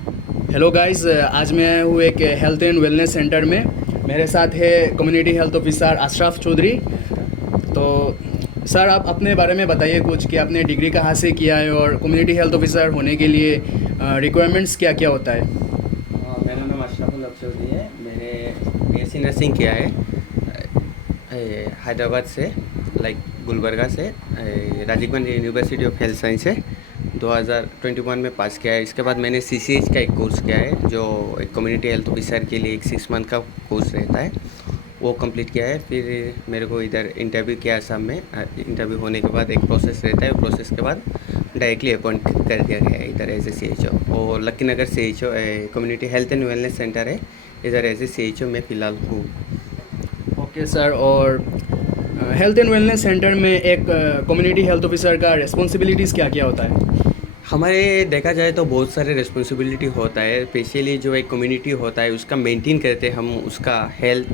Hello guys, आज मैं आया हूँ एक हेल्थ एंड वेलनेस सेंटर में। मेरे साथ है community health officer Ashraf Chaudhary. तो सर, आप अपने बारे में बताइए कुछ कि आपने डिग्री कहाँ से किया है और कम्युनिटी हेल्थ ऑफिसर होने के लिए रिक्वायरमेंट्स क्या क्या होता है। मेरा नाम अशरफुल चौधरी है। मैंने बीएससी नर्सिंग किया है हैदराबाद से, लाइक गुलबर्गा से। Rajiv Gandhi university of health science है, 2021 में पास किया है। इसके बाद मैंने सीसीएच का एक कोर्स किया है, जो एक कम्युनिटी हेल्थ ऑफिसर के लिए एक 6 मंथ का कोर्स रहता है, वो कंप्लीट किया है। फिर मेरे को इधर इंटरव्यू किया असम में। इंटरव्यू होने के बाद एक प्रोसेस रहता है, प्रोसेस के बाद डायरेक्टली अपॉइंट कर दिया गया है इधर एज ए CHO। और Lucky Nagar CHO community health and wellness centre है, इधर एज ए CHO मैं फ़िलहाल हूँ। ओके सर, और हेल्थ एंड वेलनेस सेंटर में एक कम्युनिटी हेल्थ ऑफिसर का रिस्पॉन्सिबिलिटीज़ क्या क्या होता है। हमारे देखा जाए तो बहुत सारे रिस्पॉन्सिबिलिटी होता है, स्पेशली जो एक कम्युनिटी होता है उसका मेंटेन करते हम, उसका हेल्थ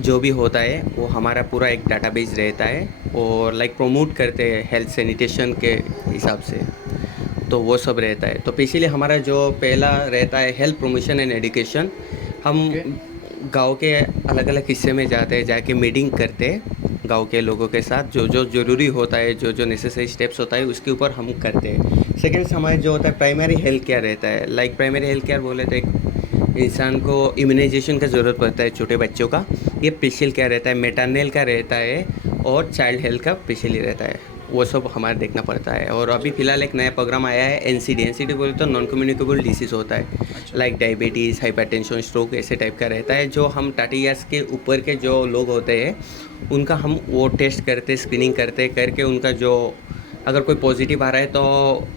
जो भी होता है वो हमारा पूरा एक डाटाबेस रहता है, और लाइक प्रमोट करते हैं हेल्थ सैनिटेशन के हिसाब से। तो वो सब रहता है। तो स्पेशली हमारा जो पहला रहता है हेल्थ प्रमोशन एंड एजुकेशन। हम ओके। गांव के अलग अलग हिस्से में जाते हैं, जाके मीटिंग करते हैं गांव के लोगों के साथ, जो जो ज़रूरी होता है, जो जो नेसेसरी स्टेप्स होता है उसके ऊपर हम करते हैं। सेकेंड हमारे जो होता है प्राइमरी हेल्थ केयर रहता है। लाइक प्राइमरी हेल्थ केयर बोले तो एक इंसान को इम्यूनाइजेशन का ज़रूरत पड़ता है छोटे बच्चों का, ये स्पेशल केयर रहता है। मैटरनल का रहता है और चाइल्ड हेल्थ का स्पेशली रहता है, वो सब हमारे देखना पड़ता है। और अभी फ़िलहाल एक नया प्रोग्राम आया है NCD बोले तो नॉन कम्युनिकेबल डिसीज़ होता है, अच्छा। लाइक डायबिटीज़, हाइपरटेंशन, स्ट्रोक, ऐसे टाइप का रहता है। जो हम 30 ईयर्स के ऊपर के जो लोग होते हैं उनका हम वो टेस्ट करते, स्क्रीनिंग करते करके उनका जो अगर कोई पॉजिटिव आ रहा है तो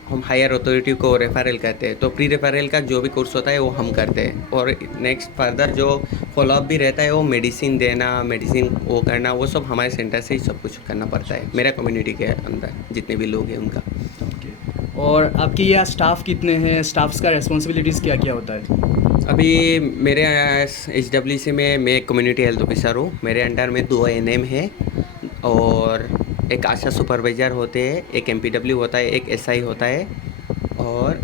हम हायर अथॉरिटी को रेफरल करते हैं। तो प्री रेफरल का जो भी कोर्स होता है वो हम करते हैं, और नेक्स्ट फर्दर जो फॉलोअप भी रहता है वो मेडिसिन देना, मेडिसिन वो करना, वो सब हमारे सेंटर से ही सब कुछ करना पड़ता है, मेरा कम्युनिटी के अंदर जितने भी लोग हैं उनका। ओके। और आपके यहाँ स्टाफ कितने हैं, स्टाफ्स का रिस्पॉन्सिबिलिटीज़ क्या क्या होता है। अभी मेरे HWC में मैं एक कम्युनिटी हेल्थ ऑफिसर हूँ। मेरे अंडर में 2 ANM है, और एक आशा सुपरवाइज़र होते हैं, एक MPW होता है, एक SI होता है, और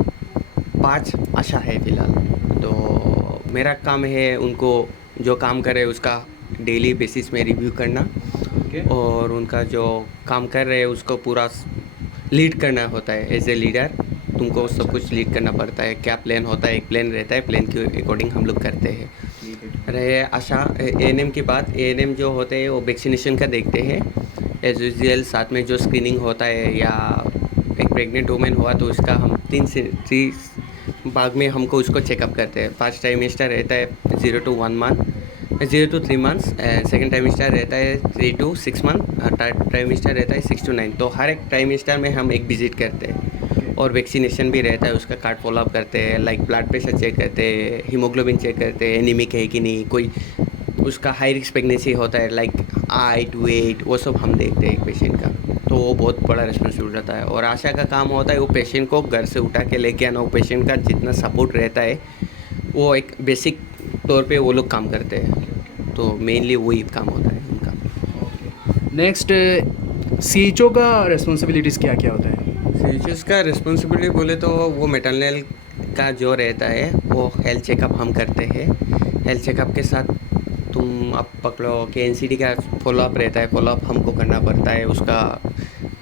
5 आशा है फ़िलहाल। तो मेरा काम है उनको जो काम करे उसका डेली बेसिस में रिव्यू करना, ओके। और उनका जो काम कर रहे हैं उसको पूरा लीड करना होता है। एज ए लीडर तुमको सब अच्छा कुछ अच्छा। लीड करना पड़ता है। क्या प्लान होता है, एक प्लान रहता है, प्लान के अकॉर्डिंग हम लोग करते हैं। ठीक है। रहे आशा ANM की बात, ANM जो होते हैं वो वैक्सीनेशन का देखते हैं एज यूजल। साथ में जो स्क्रीनिंग होता है, या एक प्रेग्नेंट वुमेन हुआ तो उसका हम 3 भाग में हमको उसको चेकअप करते हैं। फर्स्ट ट्राइमेस्टर रहता है 0 to 3 मंथ्स, सेकेंड ट्राइमेस्टर रहता है 3 to 6 मंथ, और थर्ड ट्राइमेस्टर रहता है 6 to 9। तो हर एक ट्राइमेस्टर में हम एक विजिट करते हैं, ओके। और वैक्सीनेशन भी रहता है, उसका कार्ड फॉलोअप करते हैं। लाइक ब्लड प्रेशर चेक करते हैं, हीमोग्लोबिन चेक करते हैं, एनीमिक है कि नहीं, कोई उसका हाई रिस्क प्रेगनेंसी होता है, लाइक हाइट, वेट, वो सब हम देखते हैं एक पेशेंट का। तो वो बहुत बड़ा रिस्पॉन्सिबिलिटी रहता है। और आशा का काम होता है वो पेशेंट को घर से उठा के लेके आना, वो पेशेंट का जितना सपोर्ट रहता है वो एक बेसिक तौर पे वो लोग काम करते हैं। तो मेनली वही काम होता है उनका। ओके। नेक्स्ट, CHO का रिस्पॉन्सिबिलिटीज़ क्या क्या होता है। सीचर्स का रिस्पॉन्सिबिलिटी बोले तो वो मेटरनल का जो रहता है वो हेल्थ चेकअप हम करते हैं। हेल्थ चेकअप के साथ तुम अब पकड़ो कि NCD का फॉलोअप रहता है, फॉलोअप हमको करना पड़ता है। उसका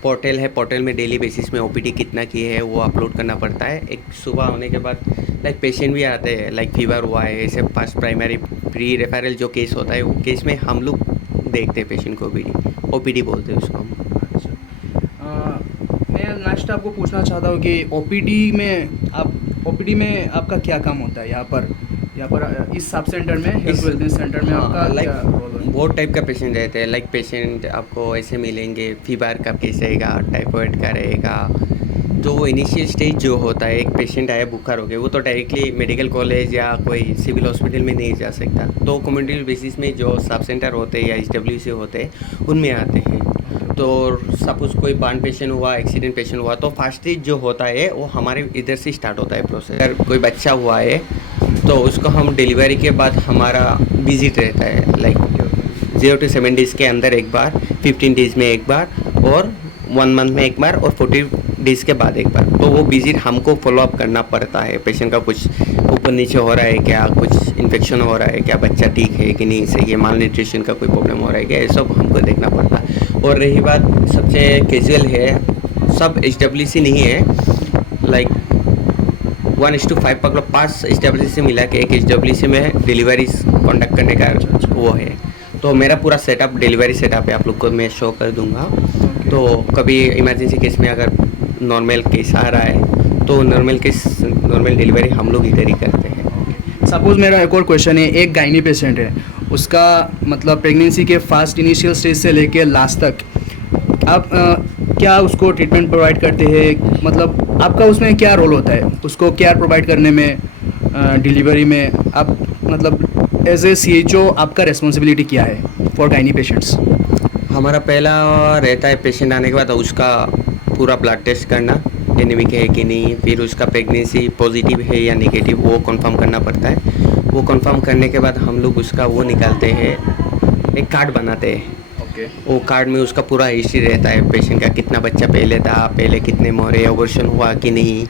पोर्टल है, पोर्टल में डेली बेसिस में OPD कितना की है वो अपलोड करना पड़ता है। एक सुबह होने के बाद लाइक पेशेंट भी आते हैं, लाइक फीवर हुआ है, ऐसे पास प्राइमरी प्री रेफरल जो केस होता है वो केस में हम लोग देखते हैं पेशेंट को। OPD बोलते हैं उसको हम। अच्छा। मैं नेक्स्ट आपको पूछना चाहता हूँ कि OPD में आपका क्या काम होता है यहाँ पर इस सब सेंटर में, हेल्थ इस वेलनेस सेंटर में आपका हाँ, लाइक क्या रोल है। बहुत टाइप का पेशेंट रहते हैं। लाइक पेशेंट आपको ऐसे मिलेंगे, फीवर का केस रहेगा, टाइफाइड का रहेगा। तो वो इनिशियल स्टेज जो होता है, एक पेशेंट आया बुखार हो गया, वो तो डायरेक्टली मेडिकल कॉलेज या कोई सिविल हॉस्पिटल में नहीं जा सकता। तो कम्युनिटी बेसिस में जो सब सेंटर होते हैं या HWC होते हैं उनमें आते हैं। तो सपोज कोई बार्न पेशेंट हुआ, एक्सीडेंट पेशेंट हुआ, तो फर्स्ट स्टेज जो होता है वो हमारे इधर से स्टार्ट होता है प्रोसेस। अगर कोई बच्चा हुआ है तो उसको हम डिलीवरी के बाद हमारा विजिट रहता है, लाइक 0 to 7 डेज़ के अंदर एक बार, 15 डेज़ में एक बार, और 1 मंथ में एक बार, और डेज के बाद एक बार, तो वो विजिट हमको फॉलो अप करना पड़ता है। पेशेंट का कुछ ऊपर नीचे हो रहा है क्या, कुछ इन्फेक्शन हो रहा है क्या, बच्चा ठीक है कि नहीं, सही है, माल न्यूट्रिशन का कोई प्रॉब्लम हो रहा है क्या, ये सब हमको देखना पड़ता है। और रही बात सबसे कैजुअल है, सब HWC नहीं है, लाइक 1:5 पकड़ो, 5 HWC मिला के एक HWC में डिलीवरी कॉन्डक्ट करने का वो है। तो मेरा पूरा सेटअप डिलीवरी सेटअप है, आप लोग को मैं शो कर दूंगा। तो कभी इमरजेंसी केस में अगर नॉर्मल केस आ रहा है तो नॉर्मल डिलीवरी हम लोग इधर ही करते हैं। सपोज़ मेरा एक और क्वेश्चन है, एक गायनी पेशेंट है, उसका मतलब प्रेगनेंसी के फर्स्ट इनिशियल स्टेज से लेके लास्ट तक आप क्या उसको ट्रीटमेंट प्रोवाइड करते हैं, मतलब आपका उसमें क्या रोल होता है, उसको केयर प्रोवाइड करने में, डिलीवरी में आप मतलब एज ए CHO आपका रिस्पॉन्सिबिलिटी क्या है फॉर गायनी पेशेंट्स? हमारा पहला रहता है पेशेंट आने के बाद उसका पूरा ब्लड टेस्ट करना, एनीमिक है कि नहीं, फिर उसका प्रेगनेंसी पॉजिटिव है या नेगेटिव वो कंफर्म करना पड़ता है। वो कंफर्म करने के बाद हम लोग उसका वो निकालते हैं, एक कार्ड बनाते हैं। वो कार्ड में उसका पूरा हिस्ट्री रहता है, पेशेंट का कितना बच्चा पहले था, पहले कितने मोरे अबॉर्शन हुआ कि नहीं।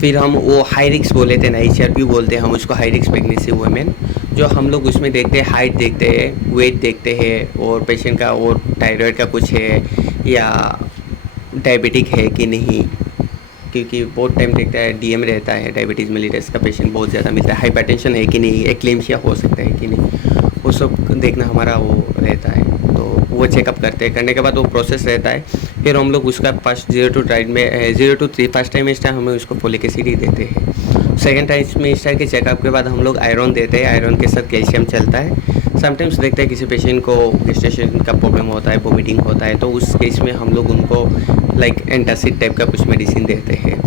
फिर हम वो हाई रिस्क बोले थे ना, HRP बोलते हैं हम उसको, हाई रिस्क प्रेगनेंसी वुमेन, जो हम लोग उसमें देखते हैं, हाइट देखते हैं, वेट देखते हैं, और पेशेंट का और थायराइड का कुछ है या डायबिटिक है कि नहीं, क्योंकि बहुत टाइम देखता है DM रहता है, डायबिटीज़ मेलिटस का पेशेंट बहुत ज़्यादा मिलता है, हाइपरटेंशन है कि नहीं, एक्लेम्सिया हो सकता है कि नहीं, वो सब देखना हमारा वो रहता है। तो वो चेकअप करने के बाद वो प्रोसेस रहता है। फिर हम लोग उसका फर्स्ट 0 to 3 फर्स्ट टाइमेस्टर हमें उसको फोलिक एसिड ही देते हैं। सेकेंड टाइमेस्टर के चेकअप के बाद हम लोग आयरन देते हैं, आयरन के साथ कैल्शियम चलता है। समटाइम्स देखते हैं किसी पेशेंट को गेस्टेशन का प्रॉब्लम होता है, वोमिटिंग होता है, तो उस केस में हम लोग उनको लाइक एंटासिड टाइप का कुछ मेडिसिन देते हैं।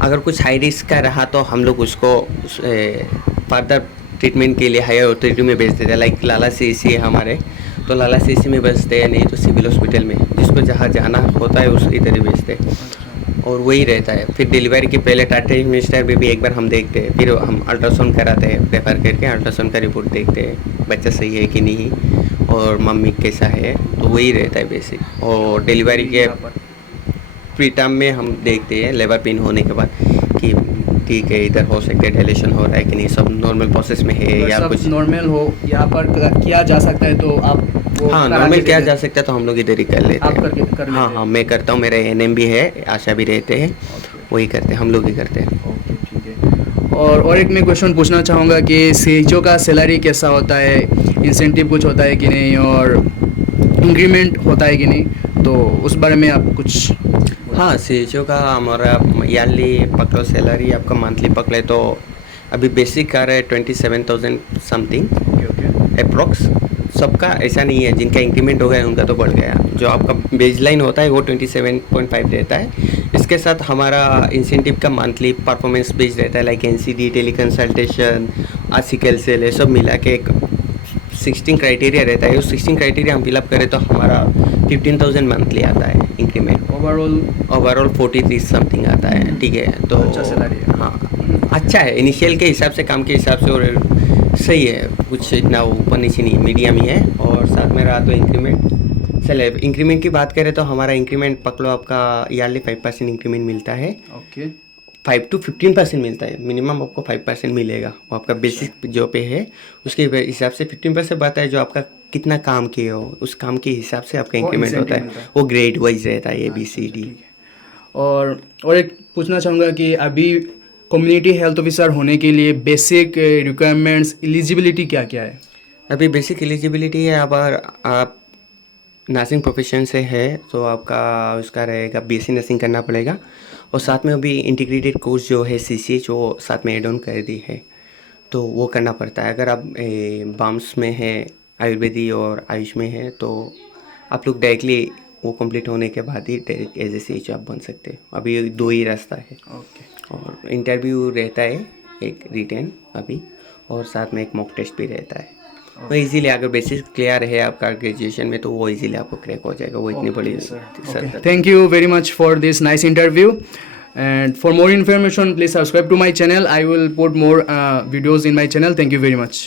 अगर कुछ हाई रिस्क का रहा तो हम लोग उसको फर्दर ट्रीटमेंट के लिए हायर ऑथोरिटी में भेज देते हैं, लाइक लाला CEC है हमारे, तो लाला CEC में भेजते हैं, नहीं तो सिविल हॉस्पिटल में, जिसको जहाँ जाना होता है उस इधर ही भेजते हैं। और वही रहता है। फिर डिलीवरी के पहले टाटा मिनिस्टर में भी एक बार हम देखते हैं, फिर हम अल्ट्रासाउंड कराते हैं, रेफर करके अल्ट्रासाउंड का रिपोर्ट देखते हैं, बच्चा सही है कि नहीं और मम्मी कैसा है, तो वही रहता है बेसिक। और डिलीवरी के प्री टर्म में हम देखते हैं लेबर पेन होने के बाद कि ठीक है, इधर हो सकता है डायलेशन हो रहा है कि नहीं, सब नॉर्मल प्रोसेस में है या कुछ नॉर्मल हो यहाँ पर किया जा सकता है, तो आप हाँ नॉर्मल किया जा सकता है, तो हम लोग इधर ही कर लेते आप हैं। कर हाँ हाँ, मैं करता हूँ, मेरे NM भी है, आशा भी रहते हैं, वही करते हैं, हम लोग ही करते हैं। ओके, ठीक है। और एक मैं क्वेश्चन पूछना चाहूँगा कि CHO का सैलरी कैसा होता है, इंसेंटिव कुछ होता है कि नहीं, और इंक्रीमेंट होता है कि नहीं, तो उस बारे में आप कुछ? हाँ, CHO का हमारा ईयरली पकड़ो सैलरी, आपका मंथली पकड़े तो अभी बेसिक आ रहा है 27,000 समथिंग अप्रोक्स। सबका ऐसा नहीं है, जिनका इंक्रीमेंट हो गया उनका तो बढ़ गया। जो आपका बेसलाइन होता है वो 27.5 रहता है। इसके साथ हमारा इंसेंटिव का मंथली परफॉर्मेंस बेस्ड रहता है, like NCD, tele consultation, article cell, ये सब मिला के एक 16 क्राइटेरिया रहता है। उस 16 क्राइटेरिया हम फिलअप करें तो हमारा 15,000 मंथली आता है इंक्रीमेंट। ओवरऑल 43 समथिंग आता है, ठीक है। तो अच्छा सैलरी है। हाँ, अच्छा है इनिशियल के हिसाब से, काम के हिसाब से, और सही है, कुछ इतना ऊपर नीचे नहीं, मीडियम ही है। और साथ में रहा तो इंक्रीमेंट, चले इंक्रीमेंट की बात करें तो हमारा इंक्रीमेंट पकड़ो आपका ईयरली 5% इंक्रीमेंट मिलता है। ओके, 5 to 15% मिलता है, मिनिमम आपको 5% मिलेगा। वो आपका बेसिक जो पे है उसके हिसाब से 15% बढ़ता है, जो आपका कितना काम किए हो उस काम के हिसाब से आपका इंक्रीमेंट होता है। वो ग्रेड वाइज रहता है, ABCD। और एक पूछना चाहूँगा कि अभी कम्युनिटी हेल्थ ऑफिसर होने के लिए बेसिक रिक्वायरमेंट्स, एलिजिबिलिटी क्या क्या है? अभी बेसिक एलिजिबिलिटी है, अगर आप नर्सिंग प्रोफेशन से है तो आपका उसका रहेगा BSc नर्सिंग करना पड़ेगा, और साथ में अभी इंटीग्रेटेड कोर्स जो है CCH वो साथ में एड ऑन कर दी है, तो वो करना पड़ता है। अगर आप बाम्स में है, आयुर्वेदी और आयुष में है, तो आप लोग डायरेक्टली वो कंप्लीट होने के बाद ही डायरेक्ट एज ए CHO आप बन सकते हो। अभी 2 ही रास्ता है। ओके, और इंटरव्यू रहता है एक रिटेन अभी, और साथ में एक मॉक टेस्ट भी रहता है। वो इजीली, अगर बेसिक क्लियर है आपका ग्रेजुएशन में, तो वो इजीली आपको क्रैक हो जाएगा। वो इतनी बड़ी sir. Thank you very much for this nice interview, and for more information please subscribe to my channel. I will put more videos in my channel. Thank you very much.